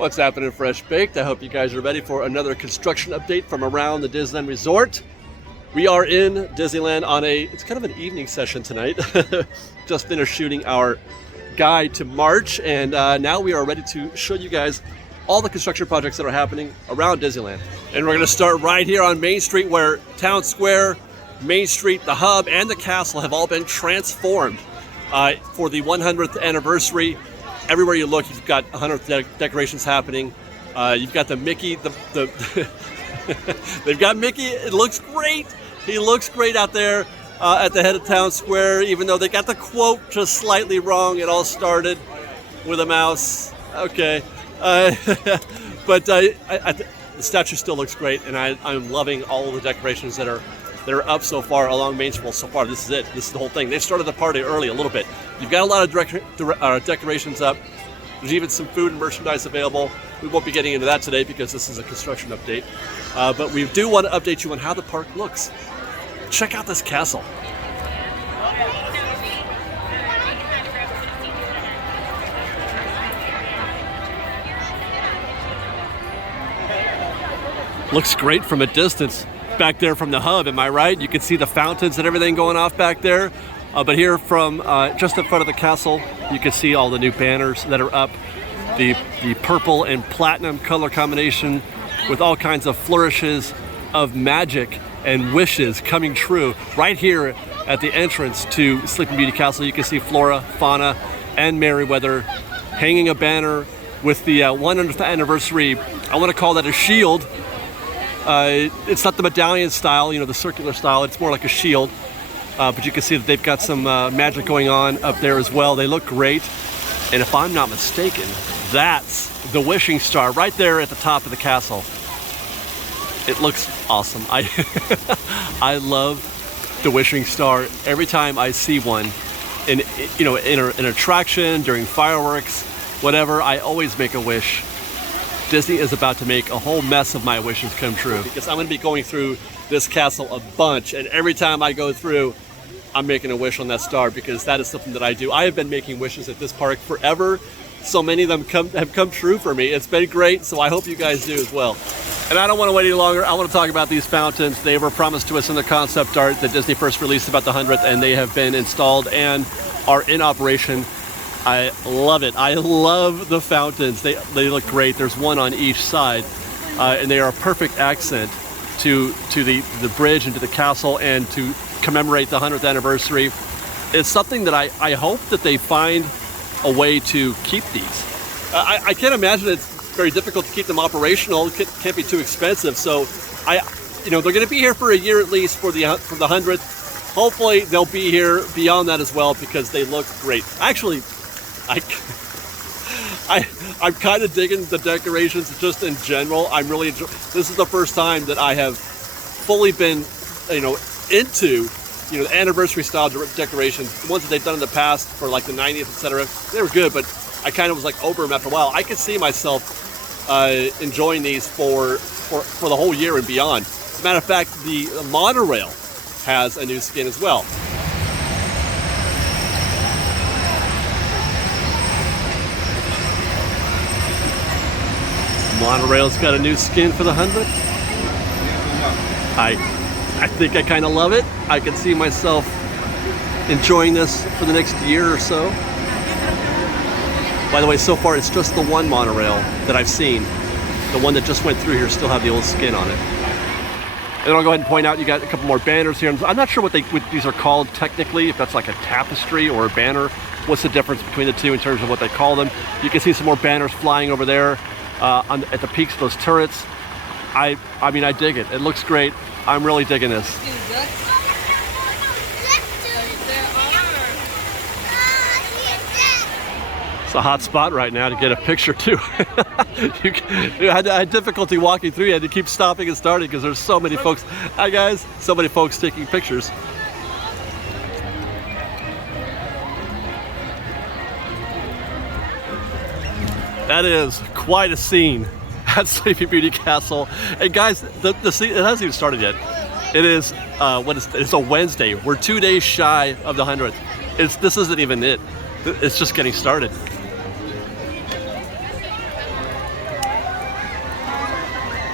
What's happening, Fresh Baked? I hope you guys are ready for another construction update from around the Disneyland Resort. We are in Disneyland on it's kind of an evening session tonight. Just finished shooting our guide to March, and now we are ready to show you guys all the construction projects that are happening around Disneyland. And we're going to start right here on Main Street, where Town Square, Main Street, the Hub, and the Castle have all been transformed for the 100th anniversary. Everywhere you look, you've got 100th decorations happening. You've got the Mickey. They've got Mickey. It looks great. He looks great out there at the head of Town Square, even though they got the quote just slightly wrong. It all started with a mouse. Okay. But the statue still looks great, and I'm loving all of the decorations that are up so far along Main Street. Well, so far, this is it. This is the whole thing. They started the party early a little bit. You've got a lot of decorations up. There's even some food and merchandise available. We won't be getting into that today because this is a construction update. But we do want to update you on how the park looks. Check out this castle. Looks great from a distance. Back there from the Hub, am I right? You can see the fountains and everything going off back there. But here from just in front of the castle, you can see all the new banners that are up. The purple and platinum color combination with all kinds of flourishes of magic and wishes coming true. Right here at the entrance to Sleeping Beauty Castle, you can see Flora, Fauna, and Merryweather hanging a banner with the 100th anniversary. I want to call that a shield. It's not the medallion style, the circular style. It's more like a shield. But you can see that they've got some magic going on up there as well. They look great. And if I'm not mistaken, that's the wishing star right there at the top of the castle. It looks awesome. I love the wishing star. Every time I see one in an attraction, during fireworks, whatever, I always make a wish. Disney is about to make a whole mess of my wishes come true, because I'm going to be going through this castle a bunch, and every time I go through, I'm making a wish on that star, because that is something that I do. I have been making wishes at this park forever. So many of them have come true for me. It's been great, so I hope you guys do as well. And I don't want to wait any longer. I want to talk about these fountains. They were promised to us in the concept art that Disney first released about the 100th, and they have been installed and are in operation. I love it. I love the fountains. They look great. There's one on each side, and they are a perfect accent to the bridge and to the castle, and to commemorate the 100th anniversary. It's something that I hope that they find a way to keep these. I can't imagine it's very difficult to keep them operational. It can't be too expensive. So they're going to be here for a year at least for the 100th. Hopefully they'll be here beyond that as well, because they look great. Actually, I'm kind of digging the decorations just in general. I'm really enjoying. This is the first time that I have fully been, into, the anniversary style decorations. The ones that they've done in the past for like the 90th, etc. They were good, but I kind of was like over them after a while. I could see myself enjoying these for the whole year and beyond. As a matter of fact, the Monorail has a new skin as well. Monorail's got a new skin for the 100th. I think I kind of love it. I can see myself enjoying this for the next year or so. By the way, so far it's just the one monorail that I've seen. The one that just went through here still have the old skin on it. And I'll go ahead and point out, you got a couple more banners here. I'm not sure what these are called technically, if that's like a tapestry or a banner. What's the difference between the two in terms of what they call them? You can see some more banners flying over there at the peaks of those turrets. I mean, I dig it. It looks great. I'm really digging this. It's a hot spot right now to get a picture too. I had difficulty walking through. You had to keep stopping and starting because there's so many folks. Hi guys, so many folks taking pictures. That is quite a scene at Sleeping Beauty Castle. And guys, the scene, it hasn't even started yet. It is it's a Wednesday. We're 2 days shy of the 100th. This isn't even it. It's just getting started.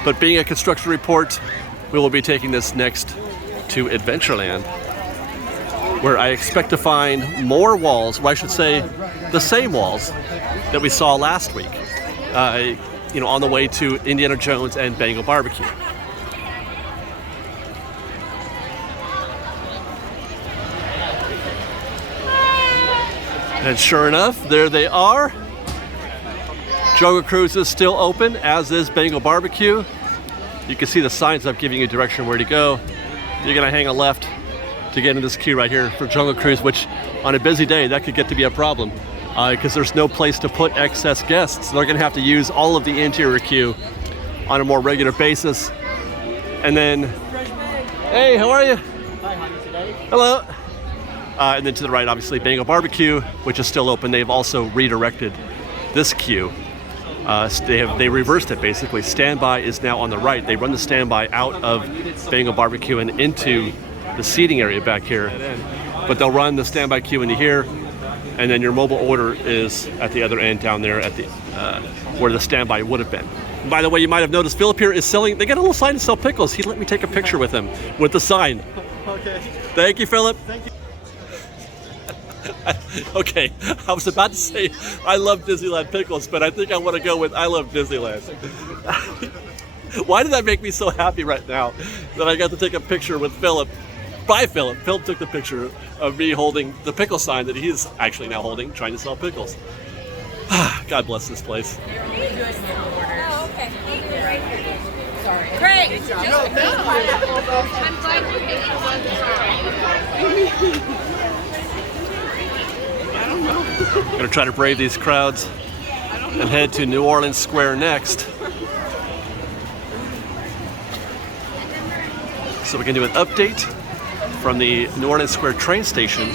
But being a construction report, we will be taking this next to Adventureland, where I expect to find more walls, or I should say the same walls that we saw last week, on the way to Indiana Jones and Bengal Barbecue. And sure enough, there they are. Jungle Cruise is still open, as is Bengal Barbecue. You can see the signs up giving you direction where to go. You're gonna hang a left to get into this queue right here for Jungle Cruise, which on a busy day, that could get to be a problem because there's no place to put excess guests. They're gonna have to use all of the interior queue on a more regular basis. And then, hey, how are you? Hi, how are you today? Hello. And then to the right, obviously, Bengal Barbecue, which is still open. They've also redirected this queue. They reversed it, basically. Standby is now on the right. They run the standby out of Bengal Barbecue and into the seating area back here. But they'll run the standby queue into here, and then your mobile order is at the other end down there at the where the standby would have been. By the way, you might have noticed Philip here is selling, they got a little sign to sell pickles. He let me take a picture with him with the sign. Okay. Thank you, Philip. Thank you. Okay, I was about to say I love Disneyland pickles, but I think I want to go with I love Disneyland. Why did that make me so happy right now that I got to take a picture with Philip? By Philip. Philip took the picture of me holding the pickle sign that he's actually now holding, trying to sell pickles. God bless this place. Oh, okay. Right here. Sorry. Great. I'm glad you picked the one. Gonna try to brave these crowds and head to New Orleans Square next. So we can do an update from the New Orleans Square train station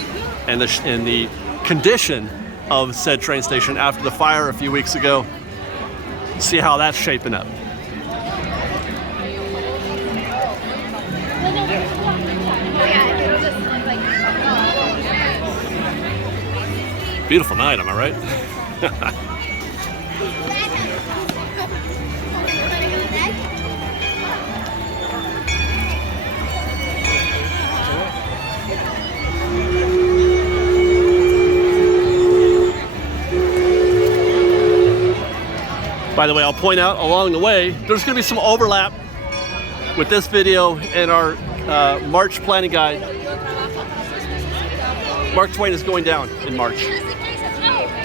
and the condition of said train station after the fire a few weeks ago. See how that's shaping up. Beautiful night, am I right? By the way, I'll point out along the way, there's going to be some overlap with this video and our March planning guide. Mark Twain is going down in March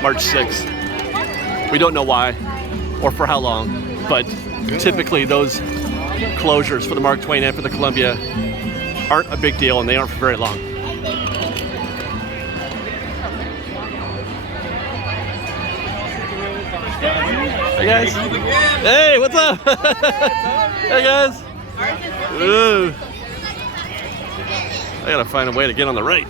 6th. We don't know why or for how long, but typically those closures for the Mark Twain and for the Columbia aren't a big deal, and they aren't for very long. Hey guys. Hey, what's up? Hey guys. Ooh. I gotta find a way to get on the right.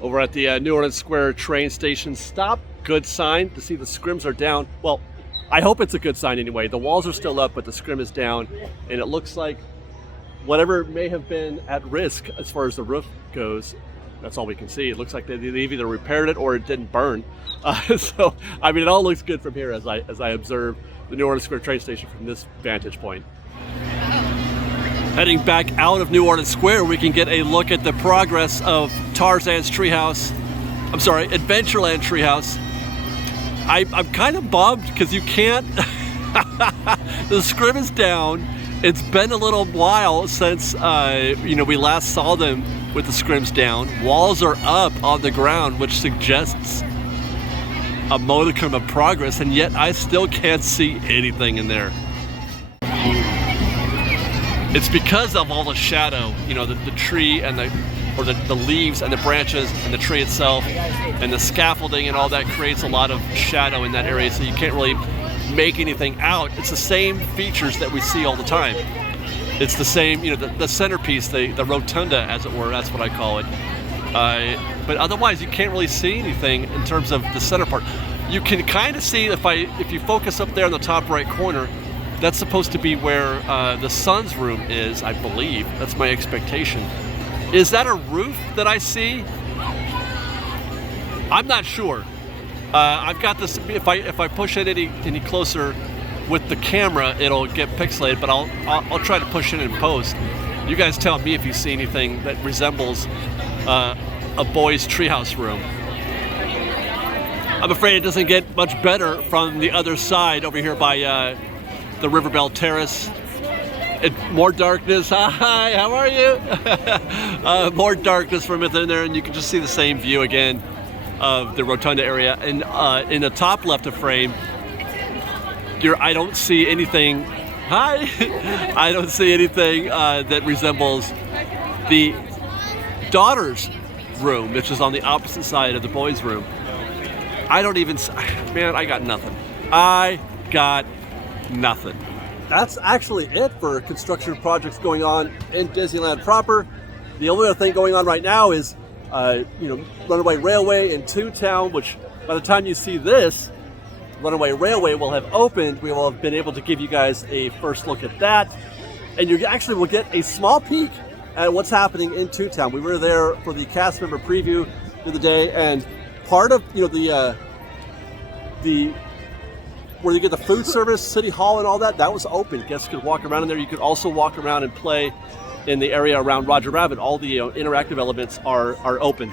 Over at the New Orleans Square train station stop, good sign to see the scrims are down. Well, I hope it's a good sign anyway. The walls are still up, but the scrim is down, and it looks like whatever may have been at risk as far as the roof goes, that's all we can see. It looks like they've either repaired it or it didn't burn. So, I mean, it all looks good from here as I observe the New Orleans Square train station from this vantage point. Heading back out of New Orleans Square, we can get a look at the progress of Tarzan's Treehouse. I'm sorry, Adventureland Treehouse. I'm kind of bummed because you can't. The scrim is down. It's been a little while since we last saw them with the scrims down. Walls are up on the ground, which suggests a modicum of progress, and yet I still can't see anything in there. It's because of all the shadow, the tree and the leaves and the branches and the tree itself and the scaffolding and all that creates a lot of shadow in that area, so you can't really make anything out. It's the same features that we see all the time. It's the same, the centerpiece, the rotunda, as it were. That's what I call it. But otherwise, you can't really see anything in terms of the center part. You can kind of see if you focus up there in the top right corner. That's supposed to be where the son's room is, I believe. That's my expectation. Is that a roof that I see? I'm not sure. I've got this. If I push it any closer with the camera, it'll get pixelated. But I'll try to push it in post. You guys tell me if you see anything that resembles a boy's treehouse room. I'm afraid it doesn't get much better from the other side over here by the Riverbell Terrace. More darkness. Hi, how are you? More darkness from within there, and you can just see the same view again of the rotunda area. And in the top left of frame, I don't see anything. Hi, I don't see anything that resembles the daughter's room, which is on the opposite side of the boys' room. I don't even. Man, I got nothing. I got nothing. That's actually it for construction projects going on in Disneyland proper. The only other thing going on right now is, Runaway Railway in Toontown, which by the time you see this, Runaway Railway will have opened. We will have been able to give you guys a first look at that. And you actually will get a small peek at what's happening in Toontown. We were there for the cast member preview of the day, and part of, the where you get the food service, City Hall and all that was open. Guests could walk around in there. You could also walk around and play in the area around Roger Rabbit. All the interactive elements are open.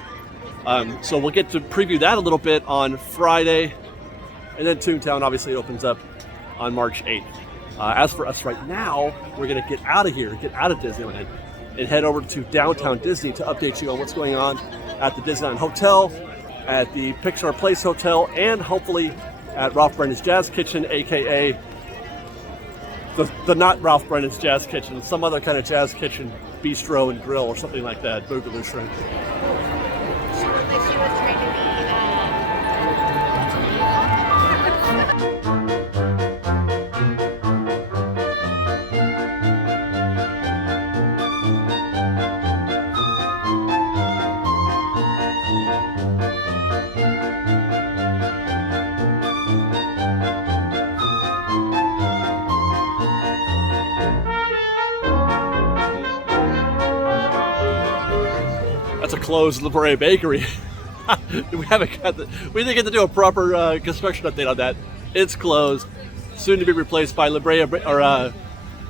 So we'll get to preview that a little bit on Friday. And then Toontown obviously opens up on March 8th. As for us right now, we're going to get out of here, get out of Disneyland, and head over to downtown Disney to update you on what's going on at the Disneyland Hotel, at the Pixar Place Hotel, and hopefully at Ralph Brennan's Jazz Kitchen, aka the not Ralph Brennan's Jazz Kitchen, some other kind of jazz kitchen, bistro and grill or something like that, Boogaloo Shrimp. That's a closed La Brea Bakery. We didn't get to do a proper construction update on that. It's closed, soon to be replaced by La Brea or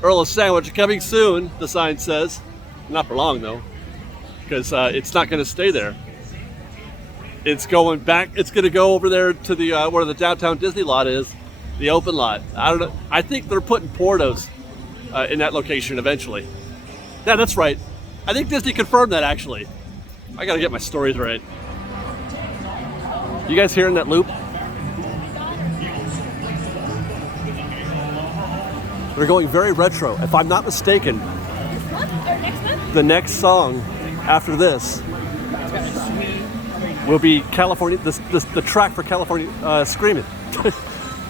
Earl of Sandwich. Coming soon, the sign says. Not for long though, because it's not going to stay there. It's going back. It's going to go over there to the where the downtown Disney lot is, the open lot. I don't know. I think they're putting Portos in that location eventually. Yeah, that's right. I think Disney confirmed that actually. I gotta get my stories right. You guys hearing that loop? They're going very retro. If I'm not mistaken, the next song after this will be California. The track for California Screaming.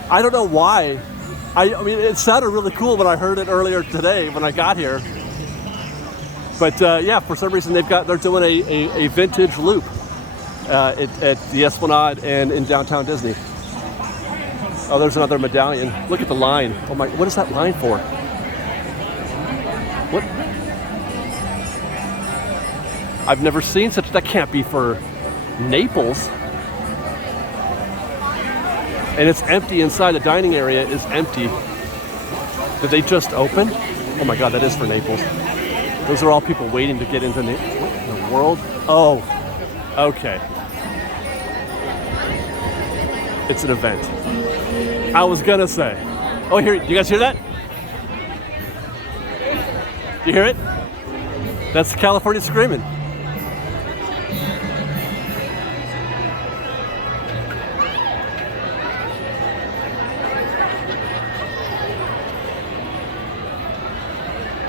I don't know why. I mean, it sounded really cool when I heard it earlier today when I got here. But yeah, for some reason they're doing a vintage loop at the Esplanade and in downtown Disney. Oh, there's another medallion. Look at the line. Oh my, what is that line for? What? I've never seen such. That can't be for Naples. And it's empty inside. The dining area is empty. Did they just open? Oh my God, that is for Naples. Those are all people waiting to get into Naples. What in the world? Oh, okay. It's an event. I was gonna say. Oh, here, you guys hear that? You hear it? That's California screaming.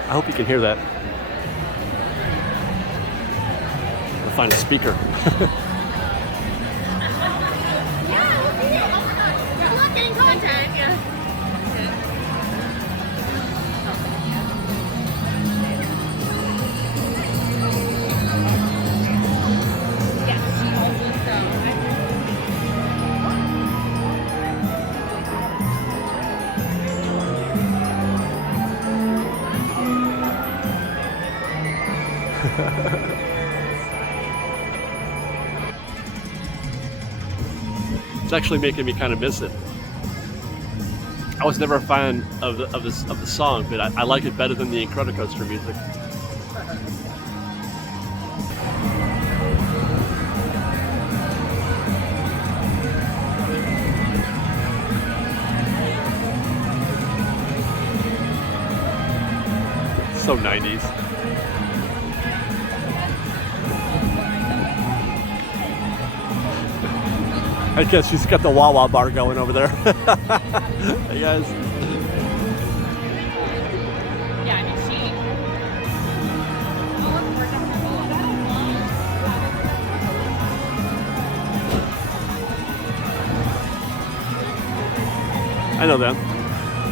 I hope you can hear that. I'll find a speaker. Yeah, we'll see it. Oh my God. Good luck getting content. Yeah. It's actually making me kind of miss it. I was never a fan of the song, but I like it better than the Incredicoaster music. So 90s. I guess she's got the Wawa bar going over there. Hey guys. Yeah, I mean, I know them.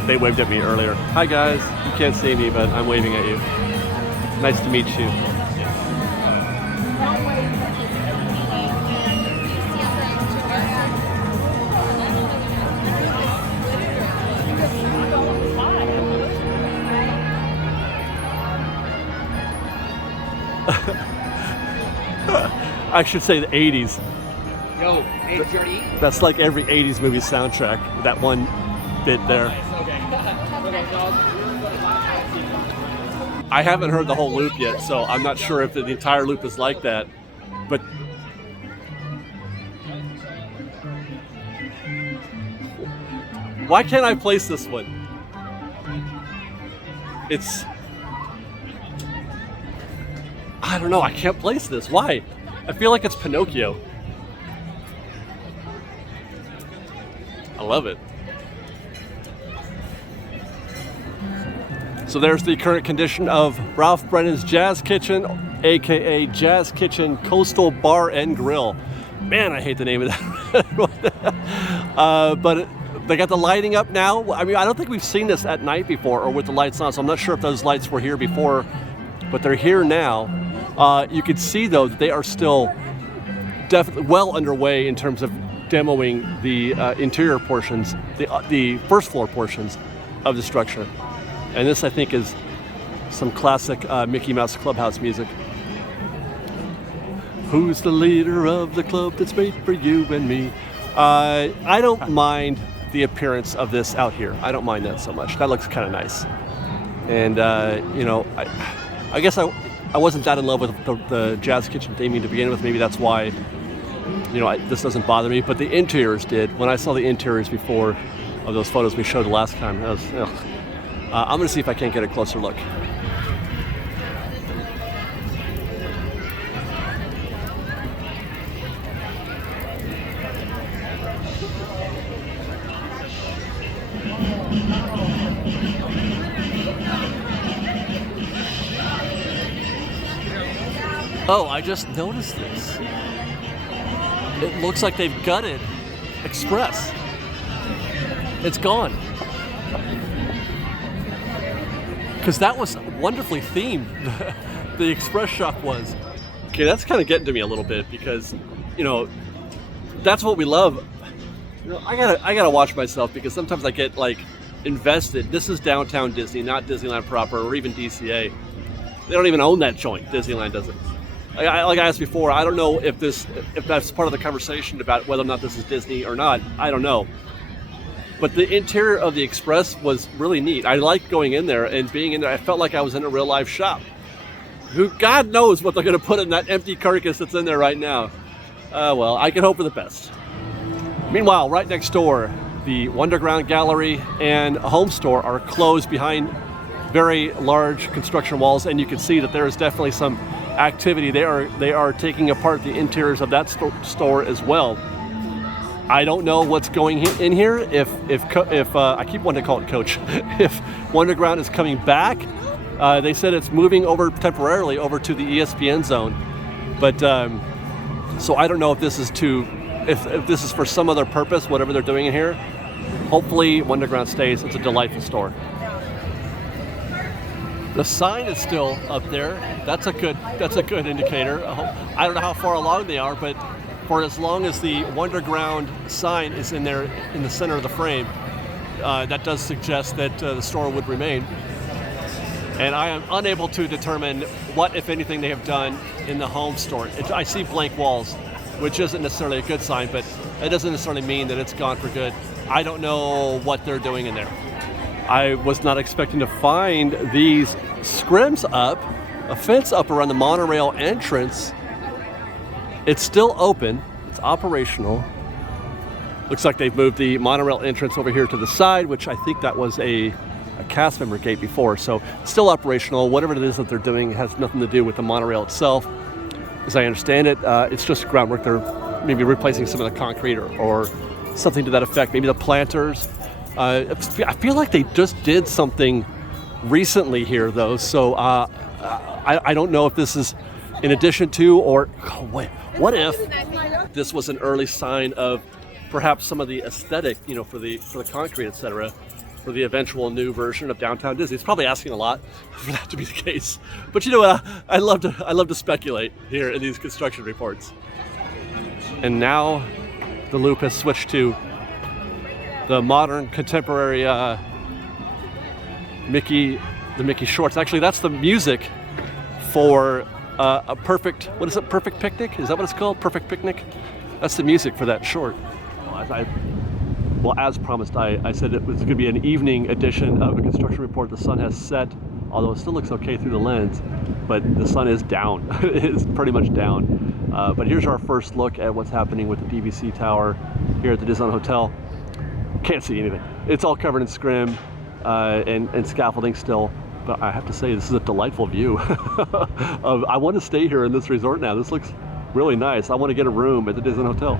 They waved at me earlier. Hi guys. You can't see me, but I'm waving at you. Nice to meet you. I should say the 80s. Yo, 80s you already eat? That's like every 80s movie soundtrack, that one bit there. I haven't heard the whole loop yet, so I'm not sure if the entire loop is like that. But why can't I place this one? I don't know, I can't place this. Why? I feel like it's Pinocchio. I love it. So there's the current condition of Ralph Brennan's Jazz Kitchen, aka Jazz Kitchen Coastal Bar and Grill. Man, I hate the name of that. But they got the lighting up now. I mean, I don't think we've seen this at night before or with the lights on, so I'm not sure if those lights were here before, but they're here now. You can see, though, that they are still definitely well underway in terms of demoing the interior portions, the first floor portions of the structure. And this, I think, is some classic Mickey Mouse Clubhouse music. Who's the leader of the club that's made for you and me? I don't mind the appearance of this out here. I don't mind that so much. That looks kind of nice. And, you know, I guess I wasn't that in love with the Jazz Kitchen theming to begin with. Maybe that's why, you know, this doesn't bother me. But the interiors did. When I saw the interiors before of those photos we showed the last time, I was, ugh. I'm going to see if I can't get a closer look. Oh, I just noticed this. It looks like they've gutted Express. It's gone. Because that was wonderfully themed. The Express shop was. Okay, that's kind of getting to me a little bit because, you know, that's what we love. You know, I gotta watch myself because sometimes I get like invested. This is downtown Disney, not Disneyland proper or even DCA. They don't even own that joint. Disneyland doesn't. Like I asked before, I don't know if that's part of the conversation about whether or not this is Disney or not. I don't know. But the interior of the Express was really neat. I liked going in there and being in there. I felt like I was in a real life shop. Who God knows what they're going to put in that empty carcass that's in there right now. Well, I can hope for the best. Meanwhile, right next door, the Wonderground Gallery and Home Store are closed behind very large construction walls, and you can see that there is definitely some activity. They are taking apart the interiors of that store as well. I don't know what's going in here. If I keep wanting to call it Coach, if Wonderground is coming back, they said it's moving over temporarily over to the ESPN zone. But so I don't know if this is if this is for some other purpose, whatever they're doing in here. Hopefully Wonderground stays. It's a delightful store. The sign is still up there. That's a good indicator. I don't know how far along they are, but for as long as the Wonderground sign is in there in the center of the frame, that does suggest that the store would remain. And I am unable to determine what, if anything, they have done in the home store. I see blank walls, which isn't necessarily a good sign, but it doesn't necessarily mean that it's gone for good. I don't know what they're doing in there. I was not expecting to find these scrims up, a fence up around the monorail entrance. It's still open, it's operational. Looks like they've moved the monorail entrance over here to the side, which I think that was a cast member gate before, so it's still operational. Whatever it is that they're doing has nothing to do with the monorail itself. As I understand it, it's just groundwork. They're maybe replacing some of the concrete or something to that effect. Maybe the planters. I feel like they just did something recently here, though, so I don't know if this is in addition to, or what if this was an early sign of perhaps some of the aesthetic, for the concrete, etc., for the eventual new version of Downtown Disney. It's probably asking a lot for that to be the case, but I love to speculate here in these construction reports. And now the loop has switched to the modern contemporary the Mickey shorts. Actually, that's the music for a perfect, what is it, Perfect Picnic? Is that what it's called? Perfect Picnic? That's the music for that short. As promised, I said it was going to be an evening edition of a construction report. The sun has set, although it still looks okay through the lens, but the sun is down. It's pretty much down. But here's our first look at what's happening with the DVC tower here at the Disneyland Hotel. Can't see anything. It's all covered in scrim and scaffolding still. But I have to say, this is a delightful view. I want to stay here in this resort now. This looks really nice. I want to get a room at the Disneyland Hotel.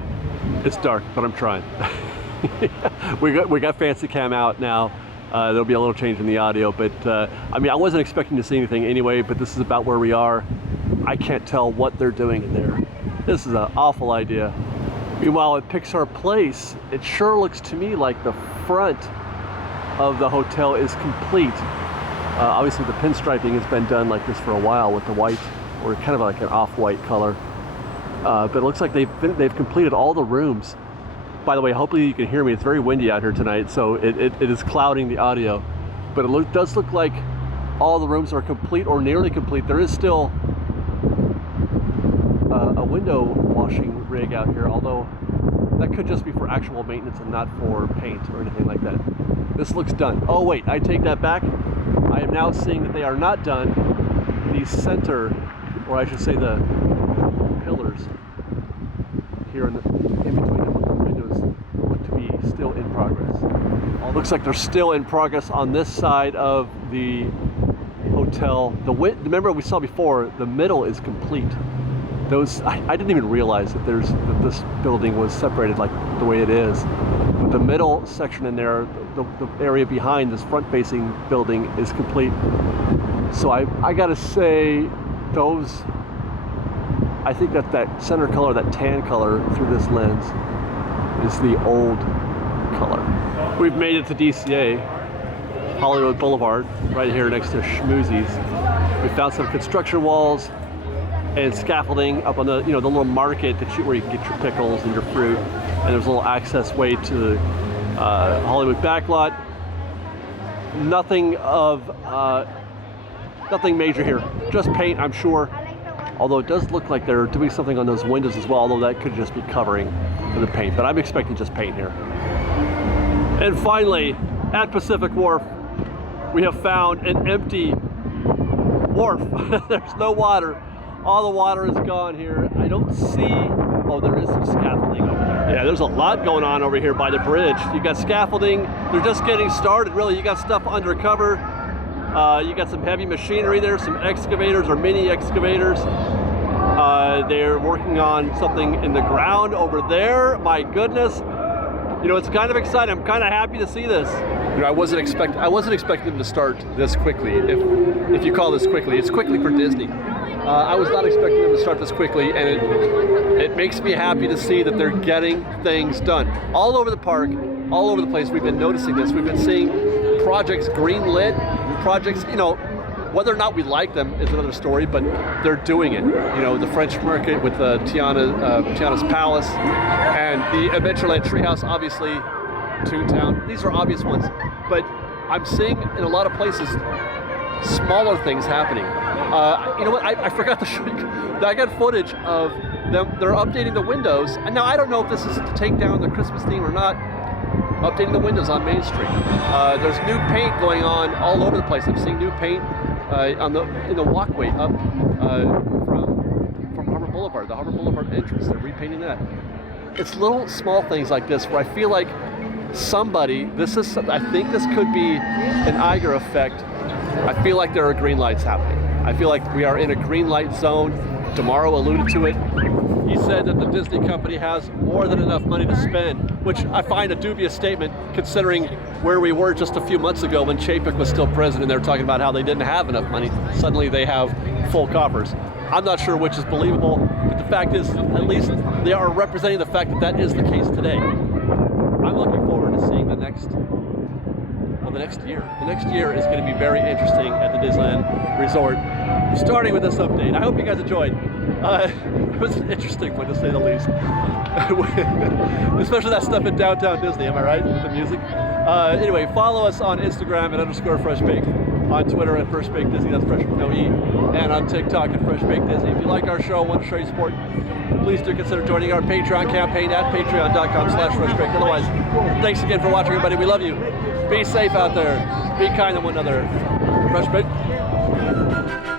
It's dark, but I'm trying. we got Fancy Cam out now. There'll be a little change in the audio, but I wasn't expecting to see anything anyway, but this is about where we are. I can't tell what they're doing in there. This is an awful idea. Meanwhile, at Pixar Place, it sure looks to me like the front of the hotel is complete. Obviously the pinstriping has been done like this for a while with the white, or kind of like an off-white color. But it looks like they've completed all the rooms. By the way, hopefully you can hear me. It's very windy out here tonight, so it is clouding the audio. But it does look like all the rooms are complete or nearly complete. There is still a window washing rig out here, although that could just be for actual maintenance and not for paint or anything like that. This looks done. Oh wait, I take that back. I am now seeing that they are not done. The center, or I should say the pillars here in between the windows look to be still in progress. Looks like they're still in progress on this side of the hotel. Remember we saw before, the middle is complete. I didn't even realize that this building was separated like the way it is. But the middle section in there, the area behind this front-facing building is complete. So I gotta say, I think that center color, that tan color through this lens, is the old color. We've made it to DCA, Hollywood Boulevard, right here next to Schmoozies. We found some construction walls and scaffolding up on the the little market where you can get your pickles and your fruit, and there's a little access way to the Hollywood backlot. Nothing major here, just paint, I'm sure. Although it does look like they're doing something on those windows as well, although that could just be covering for the paint, but I'm expecting just paint here. And finally, at Pacific Wharf, we have found an empty wharf. There's no water. All the water is gone here. I don't see, oh, there is some scaffolding over there. Yeah, there's a lot going on over here by the bridge. You got scaffolding. They're just getting started, really. You got stuff undercover. You got some heavy machinery there, some excavators or mini excavators. They're working on something in the ground over there. My goodness. You know, it's kind of exciting. I'm kind of happy to see this. You know, I wasn't expecting them to start this quickly. If you call this quickly, it's quickly for Disney. I was not expecting them to start this quickly, and it makes me happy to see that they're getting things done all over the park, all over the place. We've been noticing this. We've been seeing projects green-lit, projects. You know, whether or not we like them is another story, but they're doing it. You know, the French Market with Tiana's Palace, and the Adventureland Treehouse, obviously, Toontown. These are obvious ones, but I'm seeing in a lot of places smaller things happening. You know what? I forgot to show you. I got footage of them. They're updating the windows, and now I don't know if this is to take down the Christmas theme or not. Updating the windows on Main Street. There's new paint going on all over the place. I'm seeing new paint in the walkway up from Harbor Boulevard, the Harbor Boulevard entrance. They're repainting that. It's little small things like this where I feel like somebody. I think this could be an Iger effect. I feel like there are green lights happening. I feel like we are in a green light zone. Tomorrow alluded to it. He said that the Disney company has more than enough money to spend, which I find a dubious statement considering where we were just a few months ago when Chapek was still president. They were talking about how they didn't have enough money. Suddenly they have full coffers. I'm not sure which is believable, but the fact is, at least they are representing the fact that that is the case today. I'm looking forward to seeing the next year. The next year is going to be very interesting at the Disneyland Resort, starting with this update. I hope you guys enjoyed. It was an interesting one, to say the least. Especially that stuff in downtown Disney, am I right? With the music. Anyway, follow us on Instagram at _FreshBaked, on Twitter at FreshBakedDisney, that's Fresh with no E, and on TikTok at FreshBakedDisney. If you like our show, want to show you support, please do consider joining our Patreon campaign at patreon.com/FreshBaked. Otherwise, thanks again for watching, everybody. We love you. Be safe out there. Be kind to one another. Fresh Baked.